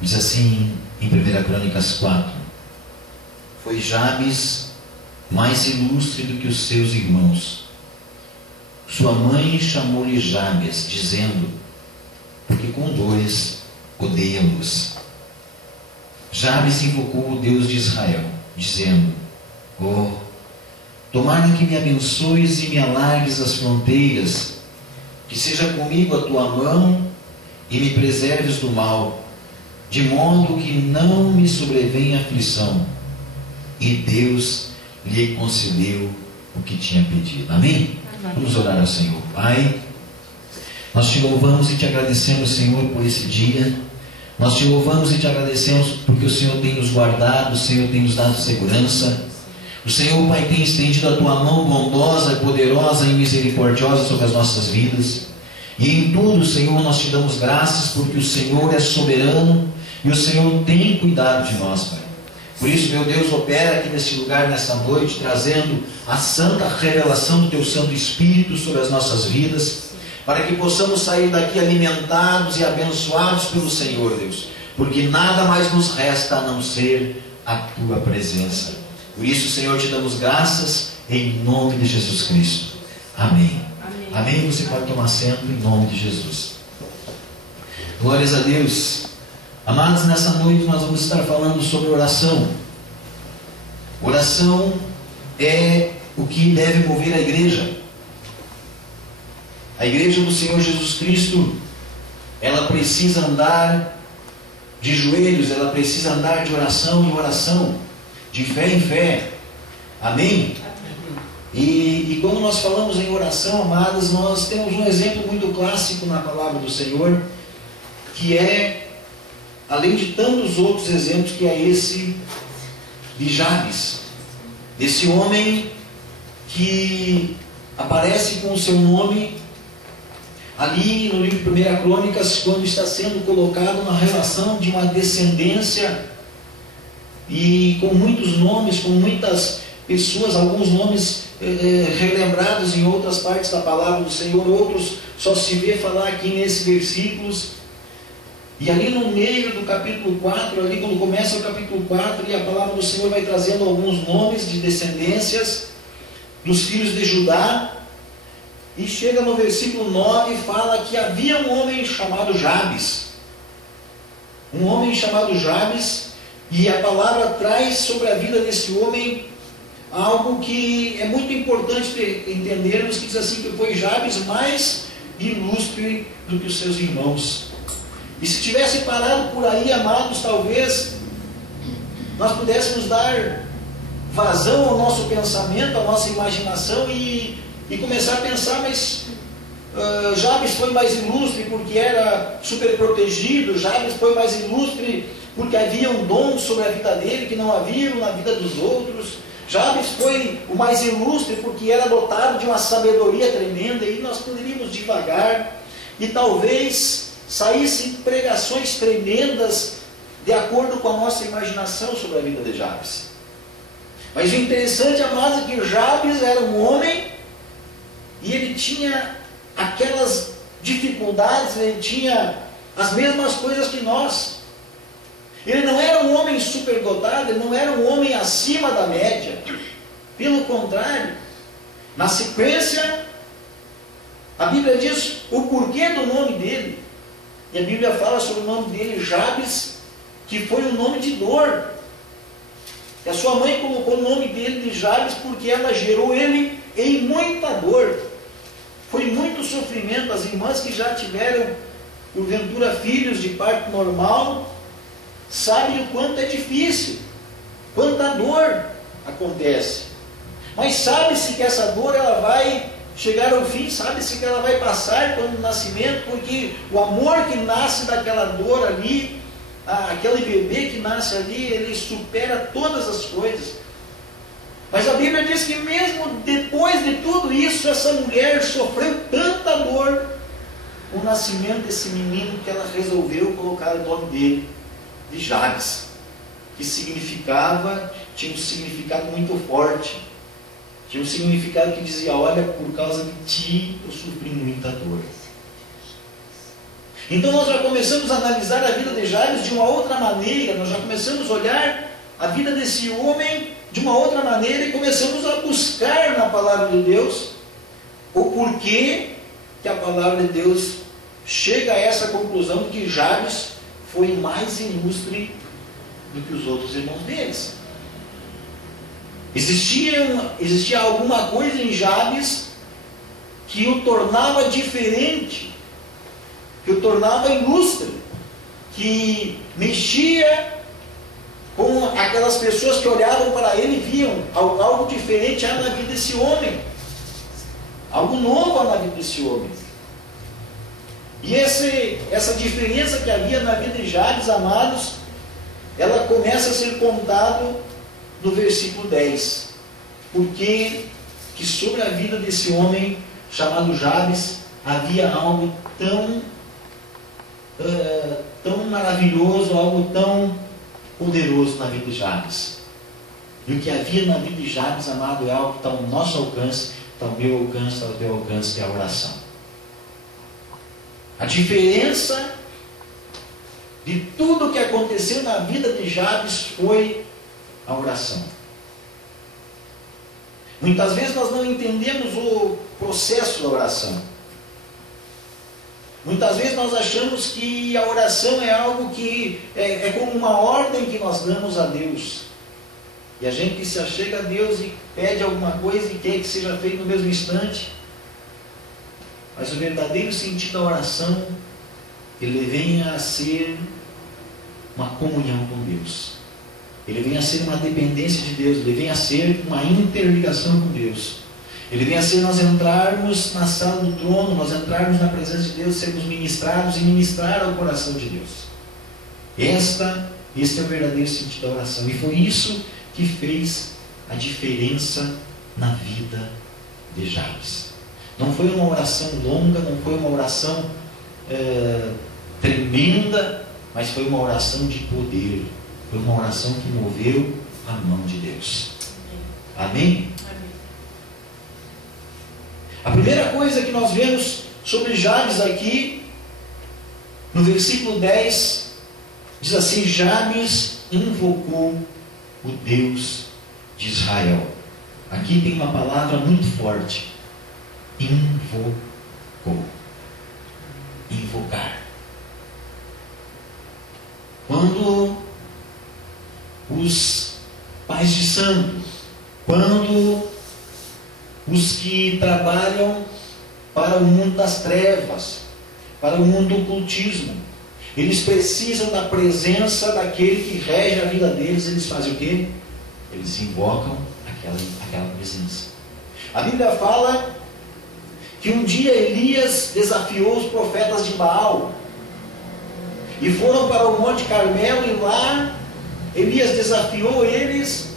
Diz assim em 1 Crônicas 4: foi Jabes mais ilustre do que os seus irmãos. Sua mãe chamou-lhe Jabes, dizendo, porque com dores odeia a luz. Jabes invocou o Deus de Israel, dizendo, oh, tomara que me abençoes e me alargues as fronteiras, que seja comigo a tua mão e me preserves do mal, de modo que não me sobrevenha aflição. E Deus lhe concedeu o que tinha pedido. Amém? Amém. Vamos orar ao Senhor. Pai, nós te louvamos e te agradecemos, Senhor, por esse dia. Nós te louvamos e te agradecemos porque o Senhor tem nos guardado, o Senhor tem nos dado segurança. O Senhor, Pai, tem estendido a tua mão bondosa, poderosa e misericordiosa sobre as nossas vidas. E em tudo, Senhor, nós te damos graças porque o Senhor é soberano e o Senhor tem cuidado de nós, Pai. Por isso, meu Deus, opera aqui nesse lugar, nessa noite, trazendo a santa revelação do teu Santo Espírito sobre as nossas vidas, para que possamos sair daqui alimentados e abençoados pelo Senhor, Deus, porque nada mais nos resta a não ser a tua presença. Por isso, Senhor, te damos graças em nome de Jesus Cristo. Amém. Amém. Amém. Você pode tomar assento em nome de Jesus. Glórias a Deus. Amados, nessa noite nós vamos estar falando sobre oração. Oração é o que deve mover a igreja. A igreja do Senhor Jesus Cristo, ela precisa andar de joelhos, ela precisa andar de oração em oração, de fé em fé. Amém? E quando nós falamos em oração, amados, nós temos um exemplo muito clássico na palavra do Senhor, que é, além de tantos outros exemplos, que é esse de Jabes, esse homem que aparece com o seu nome ali no livro de 1 Crônicas, quando está sendo colocado na relação de uma descendência, e com muitos nomes, com muitas pessoas, alguns nomes relembrados em outras partes da palavra do Senhor, outros só se vê falar aqui nesses versículos. E ali no meio do capítulo 4, ali quando começa o capítulo 4, e a palavra do Senhor vai trazendo alguns nomes de descendências dos filhos de Judá, e chega no versículo 9 e fala que havia um homem chamado Jabes. Um homem chamado Jabes, e a palavra traz sobre a vida desse homem algo que é muito importante entendermos, que diz assim, que foi Jabes mais ilustre do que os seus irmãos. E se tivesse parado por aí, amados, talvez nós pudéssemos dar vazão ao nosso pensamento, à nossa imaginação e começar a pensar, mas Jabes foi mais ilustre porque era super protegido, Jabes foi mais ilustre porque havia um dom sobre a vida dele que não havia na vida dos outros. Jabes foi o mais ilustre porque era dotado de uma sabedoria tremenda, e nós poderíamos divagar e talvez saíssem pregações tremendas de acordo com a nossa imaginação sobre a vida de Jabes. Mas o interessante, amados, é que Jabes era um homem e ele tinha aquelas dificuldades, ele tinha as mesmas coisas que nós. Ele não era um homem superdotado, ele não era um homem acima da média. Pelo contrário, na sequência, a Bíblia diz o porquê do nome dele. E a Bíblia fala sobre o nome dele, Jabes, que foi um nome de dor. E a sua mãe colocou o nome dele de Jabes porque ela gerou ele em muita dor. Foi muito sofrimento. As irmãs que já tiveram, porventura, filhos de parto normal, sabem o quanto é difícil, quanta dor acontece. Mas sabe-se que essa dor ela vai chegar ao fim, sabe-se que ela vai passar quando nascimento, porque o amor que nasce daquela dor ali, aquele bebê que nasce ali, ele supera todas as coisas. Mas a Bíblia diz que mesmo depois de tudo isso, essa mulher sofreu tanta dor com o nascimento desse menino, que ela resolveu colocar o nome dele de Jabes, que significava, tinha um significado muito forte, tinha um significado que dizia, olha, por causa de ti eu sofri muita dor. Então nós já começamos a analisar a vida de Jabes de uma outra maneira, nós já começamos a olhar a vida desse homem de uma outra maneira e começamos a buscar na palavra de Deus o porquê que a palavra de Deus chega a essa conclusão de que Jabes foi mais ilustre do que os outros irmãos deles. Existia alguma coisa em Jabes que o tornava diferente, que o tornava ilustre, que mexia com aquelas pessoas que olhavam para ele e viam algo diferente na vida desse homem, algo novo na vida desse homem. E essa diferença que havia na vida de Jabes, amados, ela começa a ser contada no versículo 10. Porque que sobre a vida desse homem chamado Jabes havia algo tão maravilhoso, algo tão poderoso na vida de Jabes. E o que havia na vida de Jabes, amado, é algo que está ao nosso alcance, está ao meu alcance, está ao teu alcance, que é a oração. A diferença de tudo o que aconteceu na vida de Jabes foi a oração. Muitas vezes nós não entendemos o processo da oração. Muitas vezes nós achamos que a oração é algo que é como uma ordem que nós damos a Deus. E a gente se achega a Deus e pede alguma coisa e quer que seja feito no mesmo instante. Mas o verdadeiro sentido da oração, ele vem a ser uma comunhão com Deus. Ele vem a ser uma dependência de Deus. Ele vem a ser uma interligação com Deus. Ele vem a ser nós entrarmos na sala do trono, nós entrarmos na presença de Deus, sermos ministrados e ministrar ao coração de Deus. Este é o verdadeiro sentido da oração. E foi isso que fez a diferença na vida de Jabes. Não foi uma oração longa, não foi uma oração tremenda, mas foi uma oração de poder. Foi uma oração que moveu a mão de Deus. Amém? A primeira coisa que nós vemos sobre Jabes aqui, no versículo 10, diz assim: Jabes invocou o Deus de Israel. Aqui tem uma palavra muito forte: invocou. Invocar. Quando os pais de santo, quando os que trabalham para o mundo das trevas, para o mundo do ocultismo, eles precisam da presença daquele que rege a vida deles. Eles fazem o quê? Eles invocam aquela presença. A Bíblia fala que um dia Elias desafiou os profetas de Baal e foram para o Monte Carmelo, e lá Elias desafiou eles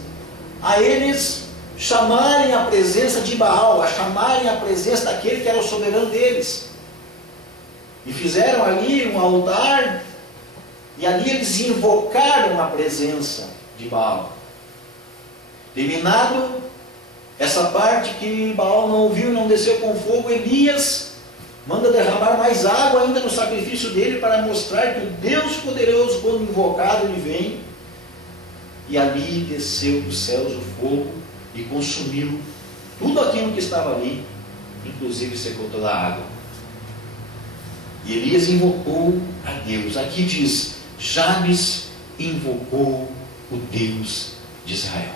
a eles chamarem a presença de Baal, a chamarem a presença daquele que era o soberano deles. E fizeram ali um altar, e ali eles invocaram a presença de Baal. Terminado essa parte que Baal não ouviu e não desceu com fogo, Elias manda derramar mais água ainda no sacrifício dele, para mostrar que o Deus poderoso, quando invocado, ele vem. E ali desceu dos céus o fogo e consumiu tudo aquilo que estava ali, inclusive secou toda a água. E Elias invocou a Deus. Aqui diz: Jabes invocou o Deus de Israel.